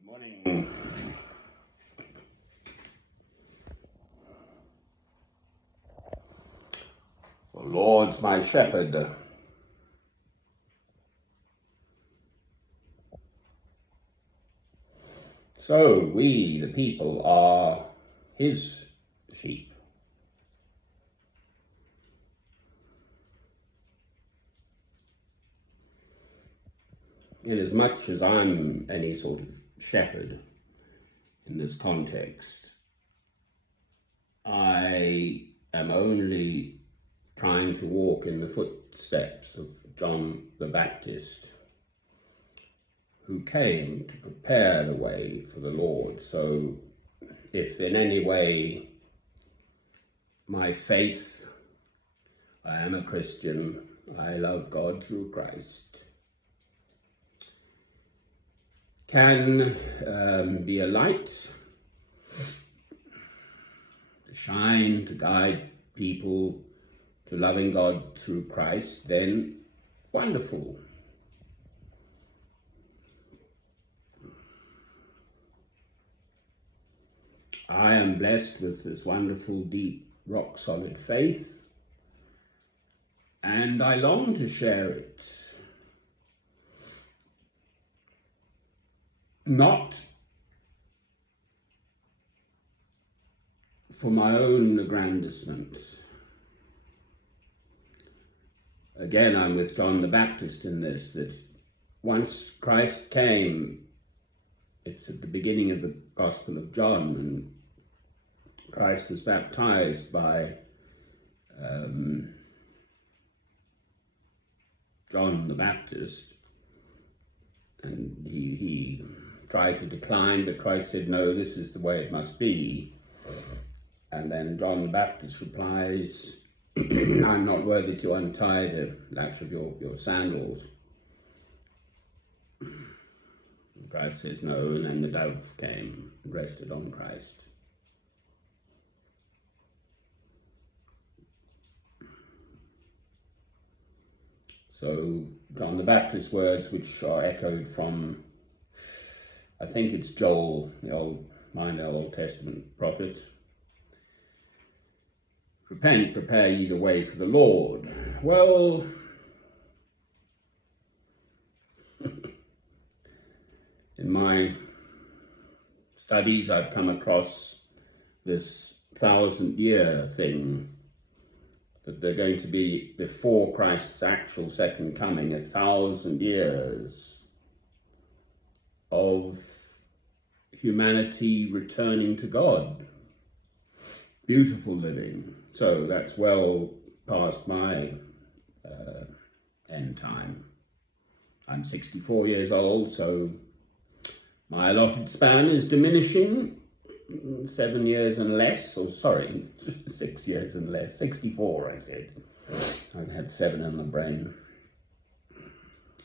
Good morning. The Lord's my shepherd. So we, the people, are his sheep. Inasmuch as I'm any sort of shepherd in this context, I am only trying to walk in the footsteps of John the Baptist, who came to prepare the way for the Lord. So if in any way my faith, I am a Christian, I love God through Christ, can be a light to shine, to guide people to loving God through Christ, then wonderful. I am blessed with this wonderful, deep, rock-solid faith, and I long to share it. Not for my own aggrandizement. Again, I'm with John the Baptist in this, that once Christ came, it's at the beginning of the Gospel of John, and Christ was baptized by John the Baptist, and he tried to decline, but Christ said, no, this is the way it must be. And then John the Baptist replies, I'm not worthy to untie the latch of your sandals. And Christ says no, and then the dove came and rested on Christ. So John the Baptist's words, which are echoed from, I think it's Joel, the Old Testament prophet. Repent, prepare ye the way for the Lord. Well, in my studies I've come across this 1,000-year thing, that they're going to be, before Christ's actual second coming, 1,000 years of humanity returning to God. Beautiful living. So that's well past my end time. I'm 64 years old, so my allotted span is diminishing. 7 years and less, 6 years and less. 64, I said. I've had 7 in the brain.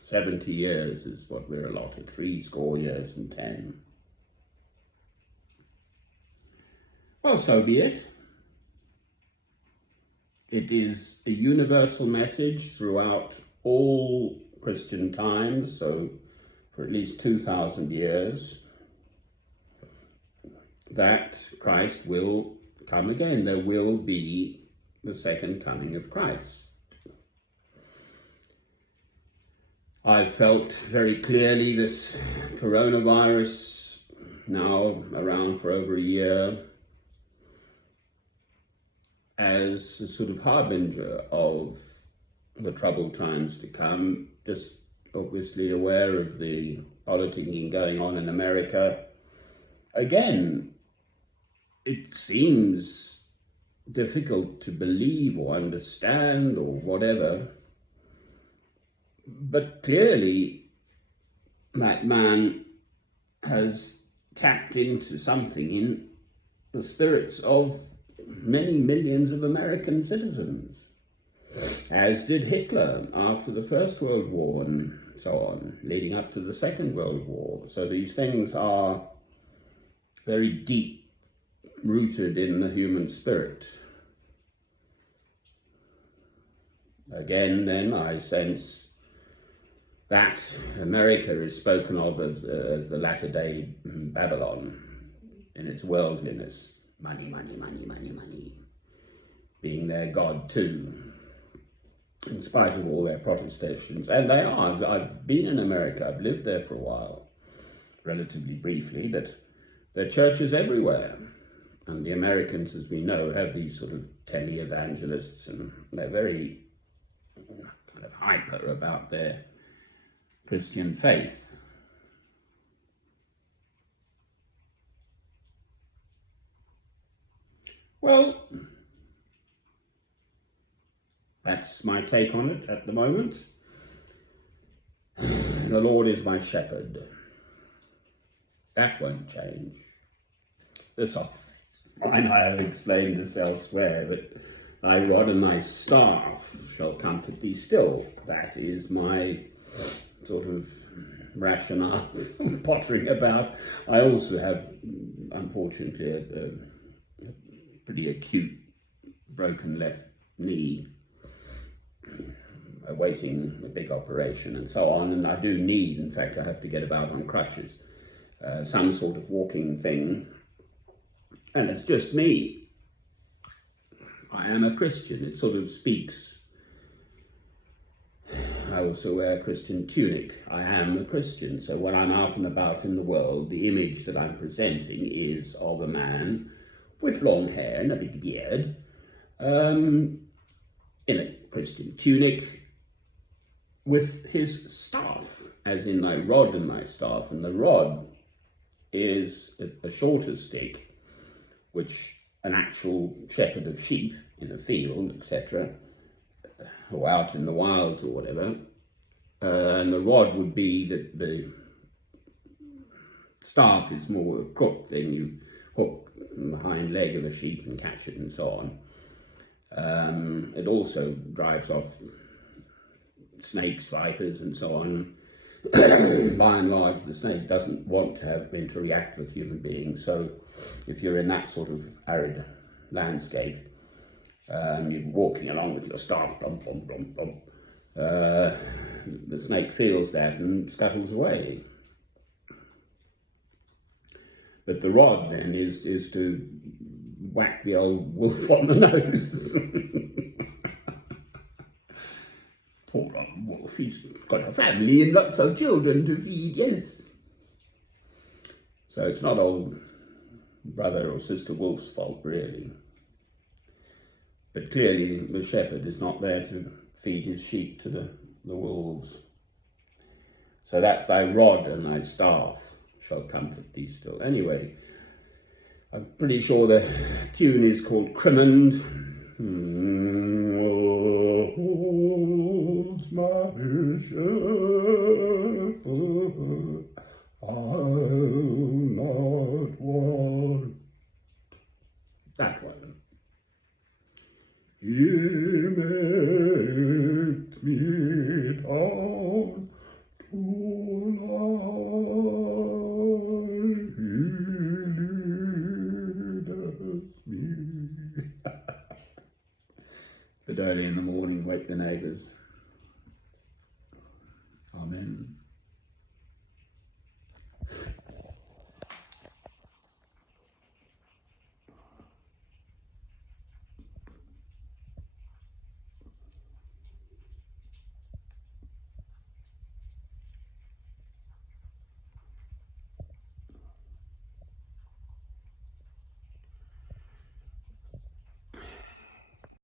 70 years is what we're allotted, 70 years and 10. Well, so be it. It is a universal message throughout all Christian times, so for at least 2,000 years, that Christ will come again. There will be the second coming of Christ. I felt very clearly this coronavirus, now around for over a year, as a sort of harbinger of the troubled times to come. Just obviously aware of the politicking going on in America. Again, it seems difficult to believe or understand or whatever, but clearly that man has tapped into something in the spirits of many millions of American citizens, as did Hitler after the First World War and so on, leading up to the Second World War. So these things are very deep rooted in the human spirit. Again, then, I sense that America is spoken of as the latter-day Babylon in its worldliness. Money, money, money, money, money. Being their God too, in spite of all their protestations. And they are. I've been in America. I've lived there for a while, relatively briefly, but there are churches everywhere. And the Americans, as we know, have these sort of tele-evangelists, and they're very kind of hyper about their Christian faith. Well, that's my take on it at the moment. The Lord is my shepherd. That won't change. I have explained this elsewhere, but thy rod and thy staff shall comfort thee still. That is my sort of rationale pottering about. I also have, unfortunately, a pretty acute broken left knee, awaiting a big operation and so on, and I do need, in fact, I have to get about on crutches, some sort of walking thing, and it's just me. I am a Christian. It sort of speaks. I also wear a Christian tunic. I am a Christian, so when I'm out and about in the world, the image that I'm presenting is of a man with long hair and a big beard, in a Christian tunic, with his staff, as in thy rod and thy staff, and the rod is a shorter stick, which an actual shepherd of sheep in a field, etc., or out in the wilds or whatever, and the rod would be that the staff is more a crook thing. You hook the hind leg of a sheep and catch it and so on. It also drives off snakes, vipers and so on. By and large, the snake doesn't want to interact with human beings, so if you're in that sort of arid landscape, you're walking along with your staff, blum, blum, blum, blum, the snake feels that and scuttles away. But the rod then is to whack the old wolf on the nose. Poor old wolf, he's got a family and lots of children to feed, yes. So it's not old brother or sister wolf's fault, really. But clearly the shepherd is not there to feed his sheep to the wolves. So that's thy rod and thy staff shall comfort thee still. Anyway, I'm pretty sure the tune is called Crimond. My shepherd, I'll not want. That one. He makes me down to lie, he leadeth me. But early in the morning, wake the neighbours. Amen.